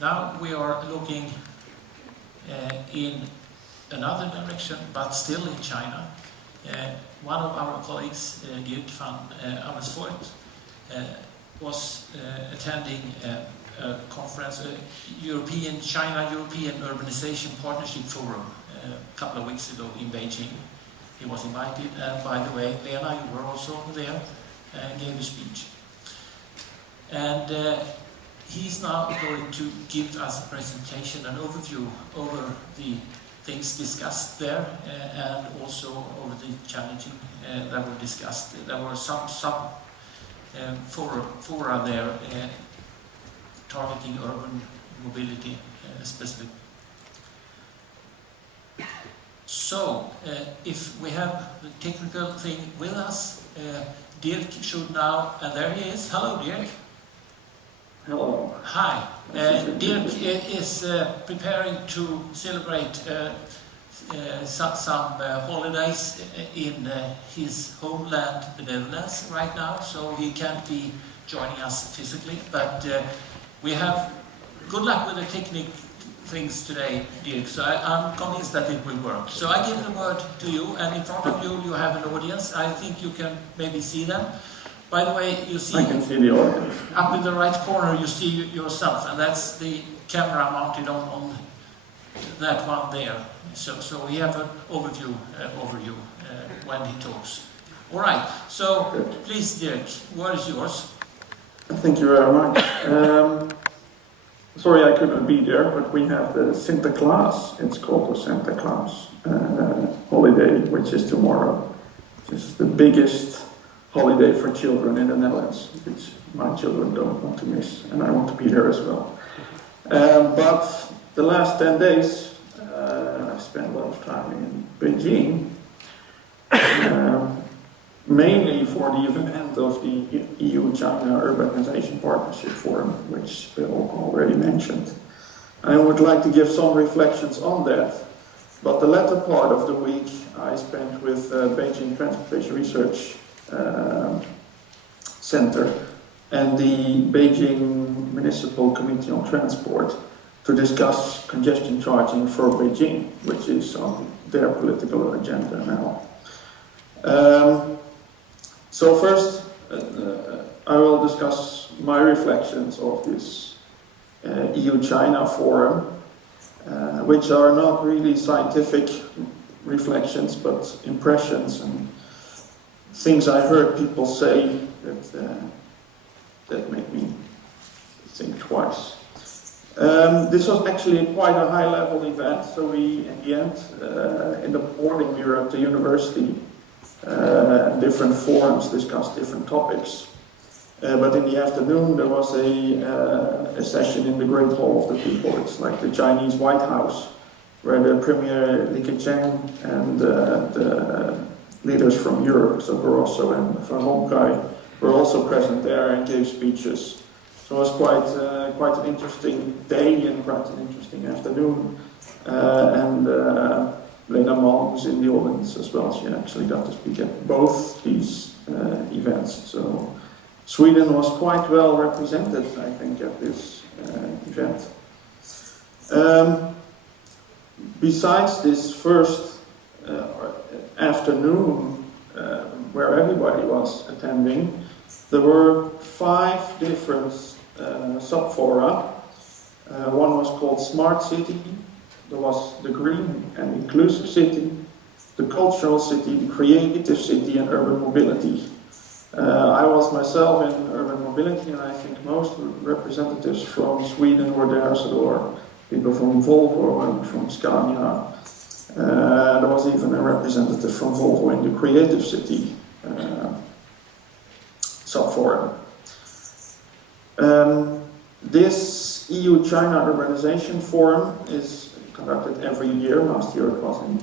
Now we are looking in another direction, but still in China. One of our colleagues, Dirk van Amelsfort, was attending a conference, European Urbanisation Partnership Forum, a couple of weeks ago in Beijing. He was invited, and by the way, Lena, you were also there and gave a speech. And he's now going to give us a presentation, an overview over the things discussed there, and also over the challenging that were discussed. There were some fora there targeting urban mobility specifically. So, if we have the technical thing with us, Dirk should now, and there he is. Hello, Dirk. Hello. Hi. Dirk is preparing to celebrate some holidays in his homeland, the Netherlands, right now, so he can't be joining us physically, but we have good luck with the technique things today, Dirk, so I'm convinced that it will work. So I give the word to you, and in front of you, you have an audience. I think you can maybe see them. By the way, you see... I can see the audience. Up in the right corner, you see yourself, and that's the camera mounted on that one there. So we have an overview over you when he talks. All right, so please, Dirk, word is yours. Thank you very much. Sorry I couldn't be there, but we have the Santa Claus. It's called the Santa Claus holiday, which is tomorrow. This is the biggest holiday for children in the Netherlands, which my children don't want to miss, and I want to be there as well. But the last 10 days, I've spent a lot of time in Beijing, mainly for the event of the EU-China Urbanisation Partnership Forum, which Bill already mentioned. I would like to give some reflections on that, but the latter part of the week I spent with Beijing Transportation Research Center and the Beijing Municipal Committee on Transport to discuss congestion charging for Beijing, which is on their political agenda now. So first, I will discuss my reflections of this EU-China forum, which are not really scientific reflections, but impressions and things I heard people say that make me think twice. This was actually quite a high-level event, so we, in the end, in the morning we were at the university, different forums discussed different topics. But in the afternoon there was a session in the Great Hall of the People. It's like the Chinese White House, where the Premier Li Keqiang and the leaders from Europe, so Barroso and Van Rompuy, were also present there and gave speeches. So it was quite an interesting day and quite an interesting afternoon. Lena Malm was in the audience as well. She actually got to speak at both these events. So Sweden was quite well represented, I think, at this event. Besides this first afternoon where everybody was attending, there were 5 different subfora. One was called Smart City. There was the Green and Inclusive City, the Cultural City, the Creative City, and Urban Mobility. I was myself in Urban Mobility, and I think most representatives from Sweden were there, so there were people from Volvo and from Scania. There was even a representative from Volvo in the Creative City subforum. This EU-China Urbanization Forum is conducted every year. Last year it was in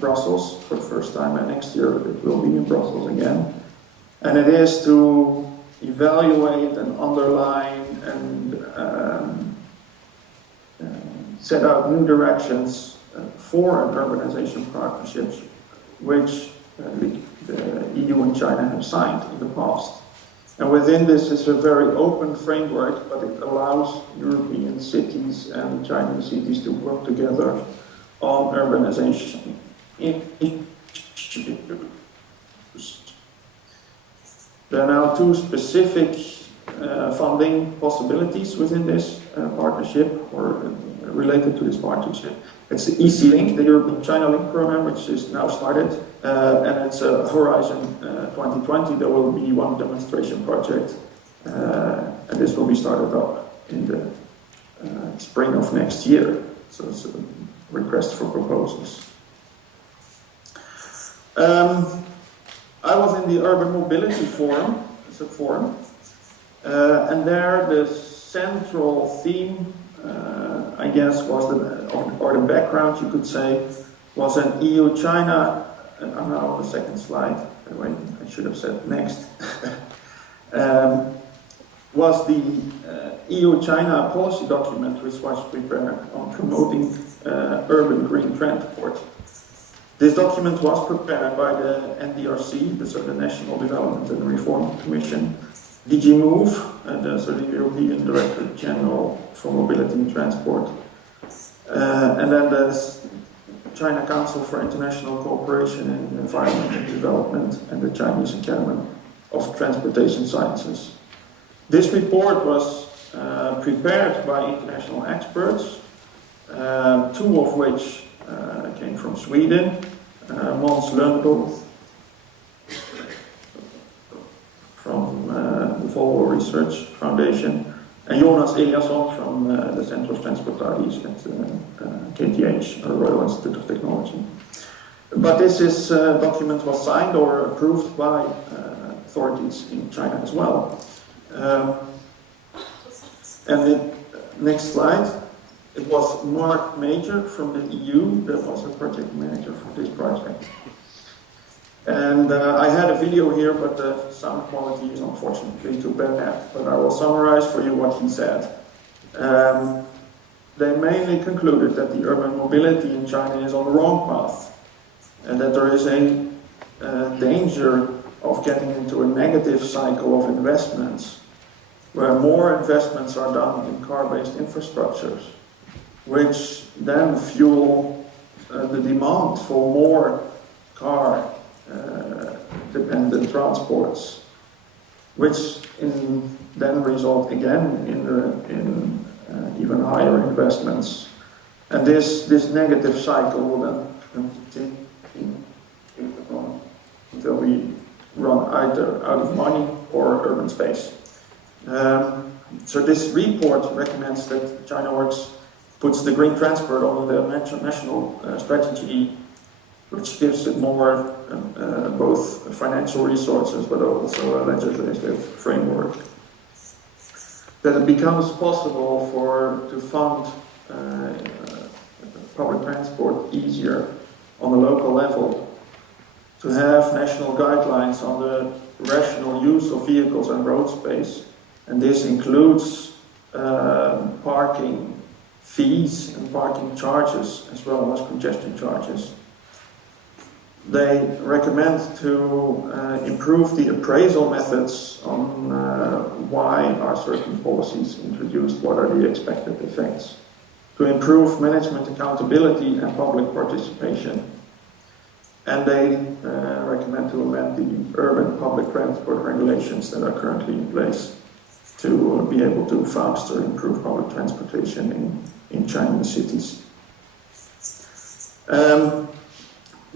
Brussels for the first time, and next year it will be in Brussels again. And it is to evaluate and underline and set out new directions for an urbanization partnerships which the EU and China have signed in the past. And within this is a very open framework, but it allows European cities and Chinese cities to work together on urbanization. There are now two specific funding possibilities within this partnership, or related to this partnership. It's the EC Link, the European China Link program, which is now started, and it's a Horizon 2020. There will be one demonstration project, and this will be started up in the spring of next year. So it's a request for proposals. I was in the Urban Mobility Forum, it's a forum, and there the central theme, I guess, was or the background, you could say, was an EU-China, I'm now on the second slide, wait, I should have said next, was the EU-China policy document which was prepared on promoting urban green transport. This document was prepared by the NDRC, so the National Development and Reform Commission, DG Move, so the European Director General for Mobility and Transport, and then the China Council for International Cooperation in Environment and Development, and the Chinese Academy of Transportation Sciences. This report was prepared by international experts, two of which came from Sweden, Måns Lönnroth from the Volvo Research Foundation, and Jonas Eliasson from the Center of Transport Studies at KTH, or Royal Institute of Technology. But this document was signed or approved by authorities in China as well. And the next slide. It was Mark Major from the EU that was a project manager for this project. And I had a video here, but the sound quality is unfortunately too bad. But I will summarize for you what he said. They mainly concluded that the urban mobility in China is on the wrong path, and that there is a danger of getting into a negative cycle of investments, where more investments are done in car-based infrastructures, which then fuel the demand for more car-dependent transports, which then result again in even higher investments. And this negative cycle will then continue until we run either out of money or urban space. So this report recommends that China puts the green transport on the national strategy, which gives it more both financial resources but also a legislative framework. That it becomes possible to fund public transport easier on the local level, to have national guidelines on the rational use of vehicles and road space, and this includes parking fees and parking charges, as well as congestion charges. They recommend to improve the appraisal methods on why are certain policies introduced, what are the expected effects, to improve management accountability and public participation. And they recommend to amend the urban public transport regulations that are currently in place to be able to faster improve public transportation in Chinese cities.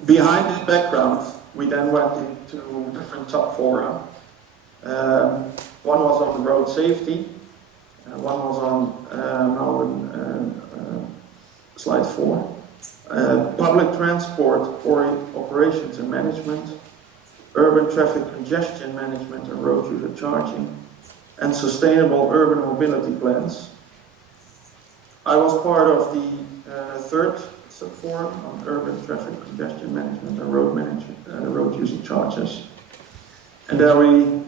Behind this background, we then went into different sub-fora. One was on road safety, one was on slide 4. Public transport operations and management, urban traffic congestion management and road user charging, and sustainable urban mobility plans. I was part of the third sub-forum on urban traffic congestion management and road user charges. And there we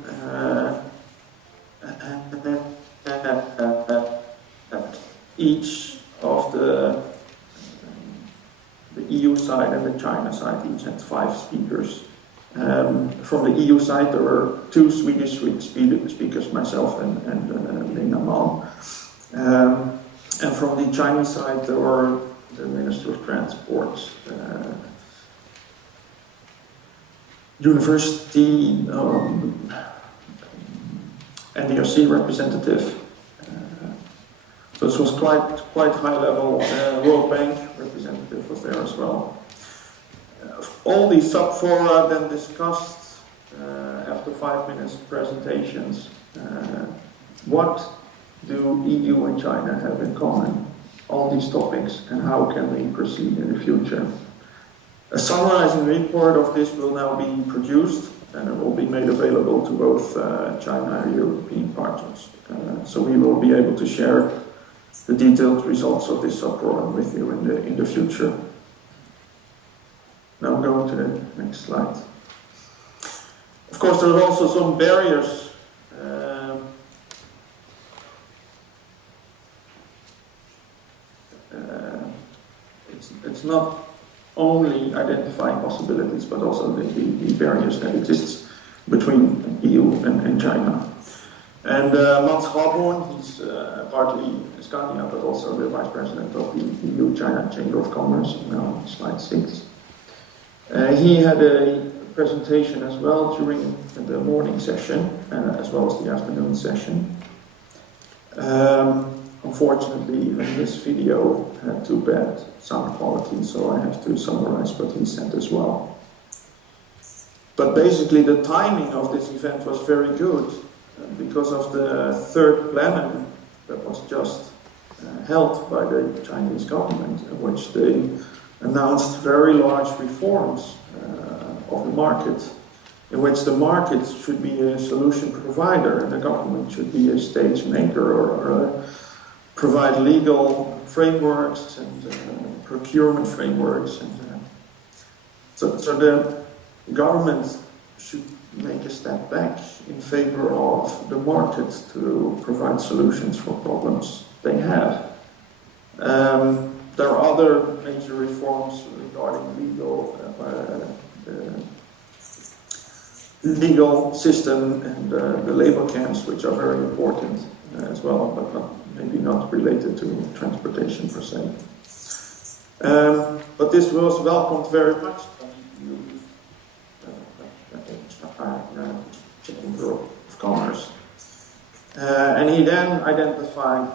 each of the EU side and the China side each had 5 speakers. from the EU side, there were two Swedish speakers, myself and Lena Malm. And from the Chinese side, there were the Minister of Transport, University, NDRC representative. So this was quite high level. World Bank representative was there as well. All these sub-fora then discussed after 5 minutes presentations what do EU and China have in common, all these topics, and how can we proceed in the future. A summarizing report of this will now be produced and it will be made available to both China and European partners. So we will be able to share the detailed results of this sub-forum with you in the future. Now going to the next slide. Of course, there are also some barriers. It's not only identifying possibilities, but also the barriers that exist between EU and China. And Mats Harborn, he's partly Scania, but also the Vice President of the EU-China Chamber of Commerce, now on slide 6. He had a presentation as well during the morning session, as well as the afternoon session. Unfortunately, even this video had too bad sound quality, so I have to summarize what he said as well. But basically, the timing of this event was very good because of the third plenum that was just held by the Chinese government, in which they announced very large reforms of the market, in which the market should be a solution provider and the government should be a stage maker or provide legal frameworks and procurement frameworks. And so the government should make a step back in favor of the market to provide solutions for problems they have. There are other major reforms regarding legal system and the labor camps, which are very important as well, but maybe not related to transportation per se. But this was welcomed very much by the Chamber of Commerce. And he then identified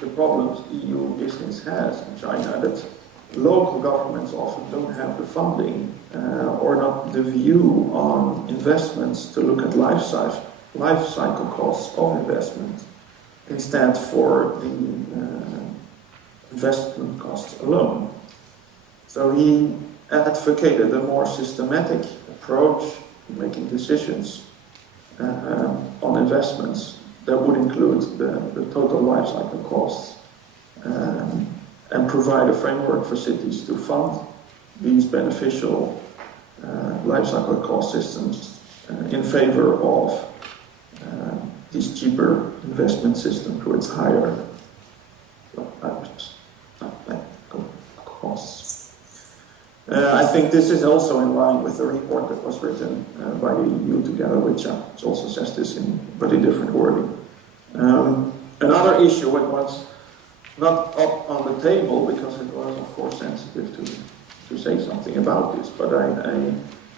the problems EU business has in China, that local governments often don't have the funding or not the view on investments to look at life cycle costs of investment, instead for the investment costs alone. So he advocated a more systematic approach to making decisions on investments that would include the total life cycle costs and provide a framework for cities to fund these beneficial life cycle cost systems in favor of these cheaper investment systems with higher costs. I think this is also in line with the report that was written by the EU together with China, which also says this in very different wording. Another issue, it was not up on the table because it was of course sensitive to say something about this, but I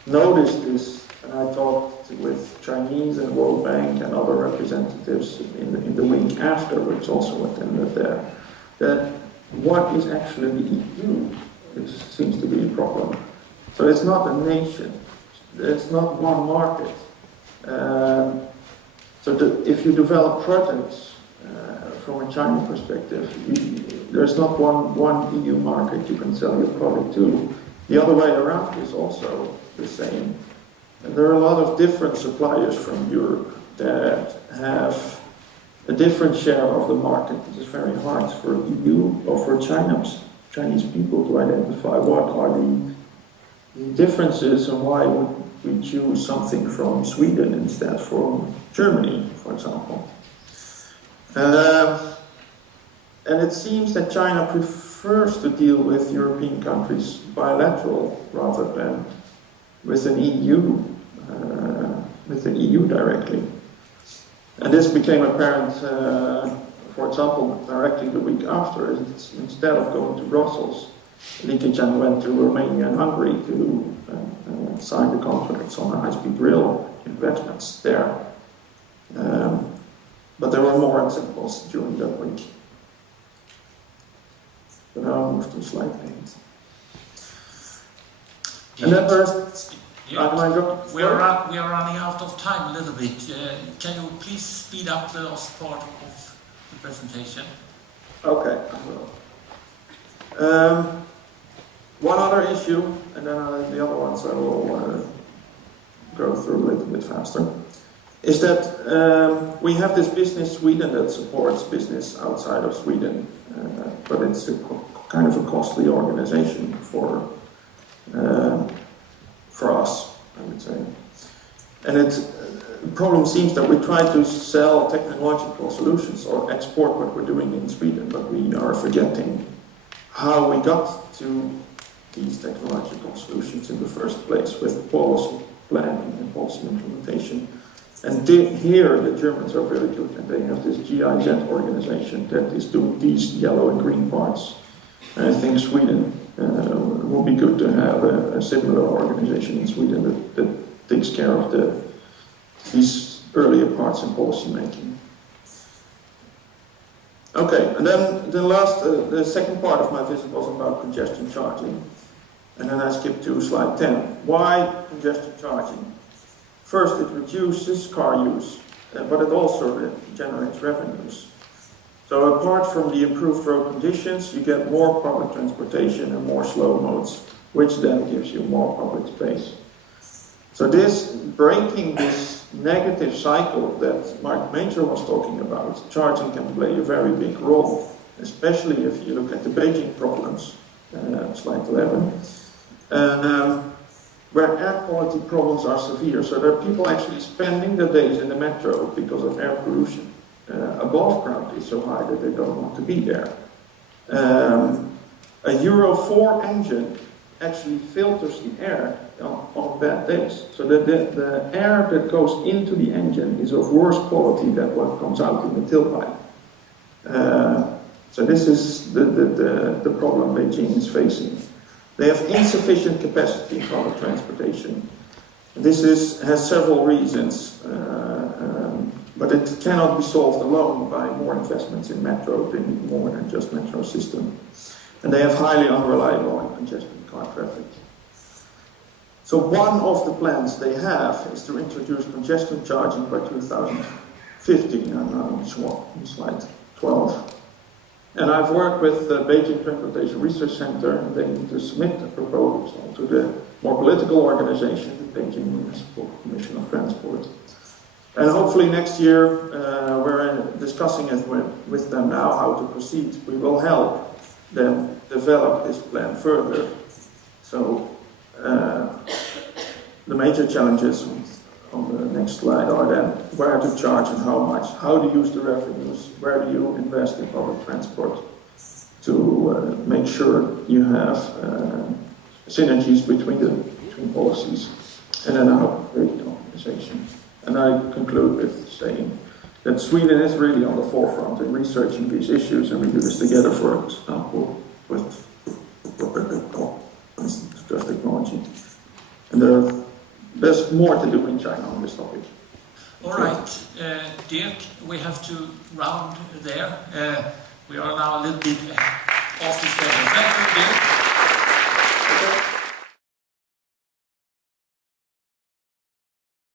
noticed this and I talked with Chinese and World Bank and other representatives in the week after, which also attended there, that what is actually the EU? It seems to be a problem. So it's not a nation, it's not one market. If you develop products from a China perspective, there's not one EU market you can sell your product to. The other way around is also the same. And there are a lot of different suppliers from Europe that have a different share of the market. It is very hard for EU or for Chinese people to identify what are the differences and why would we choose something from Sweden instead from Germany, for example. And it seems that China prefers to deal with European countries bilateral rather than with an EU with the EU directly. And this became apparent, for example, directly the week after. Instead of going to Brussels, Likijan went to Romania and Hungary to sign the contracts on the high-speed rail investments there. But there were more examples during that week. But now I'll move to slide 8. And then first, we are running out of time a little bit. Can you please speed up the last part of the presentation? Okay, I will. One other issue, and then the other ones I will go through a little bit faster, is that we have this Business Sweden that supports business outside of Sweden, but it's kind of a costly organization for us, I would say. And the problem seems that we try to sell technological solutions or export what we're doing in Sweden, but we are forgetting how we got to these technological solutions in the first place with policy planning and policy implementation. And here the Germans are very good, and they have this GIZ organization that is doing these yellow and green parts. And I think Sweden would be good to have a similar organization in Sweden that takes care of these earlier parts in policy making. Okay, and then the second part of my visit was about congestion charging. And then I skipped to slide 10. Why congestion charging? First, it reduces car use, but it also generates revenues. So apart from the improved road conditions, you get more public transportation and more slow modes, which then gives you more public space. So breaking this negative cycle that Mark Major was talking about, charging can play a very big role, especially if you look at the Beijing problems, slide 11. Where air quality problems are severe. So there are people actually spending their days in the metro because of air pollution. Above ground is so high that they don't want to be there. A Euro 4 engine actually filters the air on bad days. So that the air that goes into the engine is of worse quality than what comes out in the tailpipe. So this is the problem Beijing is facing. They have insufficient capacity in public transportation. This has several reasons, but it cannot be solved alone by more investments in metro. They need more than just metro system. And they have highly unreliable and congested car traffic. So one of the plans they have is to introduce congestion charging by 2015. I'm now on slide 12. And I've worked with the Beijing Transportation Research Center, and they need to submit the proposal to the more political organization, the Beijing Municipal Commission of Transport. And hopefully next year, we're discussing it with them now how to proceed. We will help them develop this plan further. So the major challenges on the next slide are then where to charge and how much, how to use the revenues, where do you invest in public transport to make sure you have synergies between policies, and then how to create an organization. And I conclude with saying that Sweden is really on the forefront in researching these issues, and we do this together, for example, with Institute of Technology. And there's more to do in China on this topic. All right, Dirk, we have to round there. We are now a little bit after